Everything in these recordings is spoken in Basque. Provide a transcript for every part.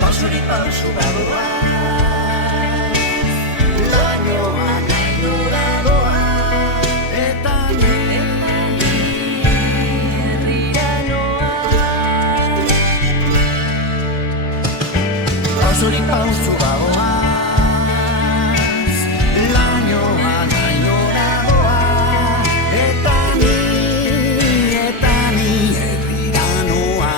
Pausurik pausu badoa, lainoa nahi nora doa, eta herria noa. Pausurik pausu badoa, lainoa nahi nora doa, eta ni herria noa.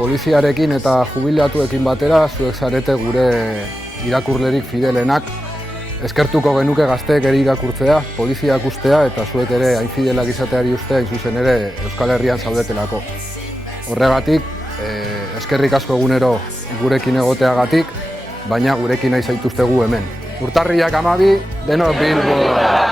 Poliziarekin eta jubilatuekin batera, zuek zarete gure irakurlerik fidelenak. Eskertuko genuke gazteek ere irakurtzea, poliziak ustea eta zuek ere hain fidelak izateari ustea, hain zuzen ere Euskal Herrian zaudetelako. Horregatik, eskerrik asko egunero gurekin egoteagatik, baina gurekin nahi zaituztegu hemen. Urtarriak 12, denok Bilbo!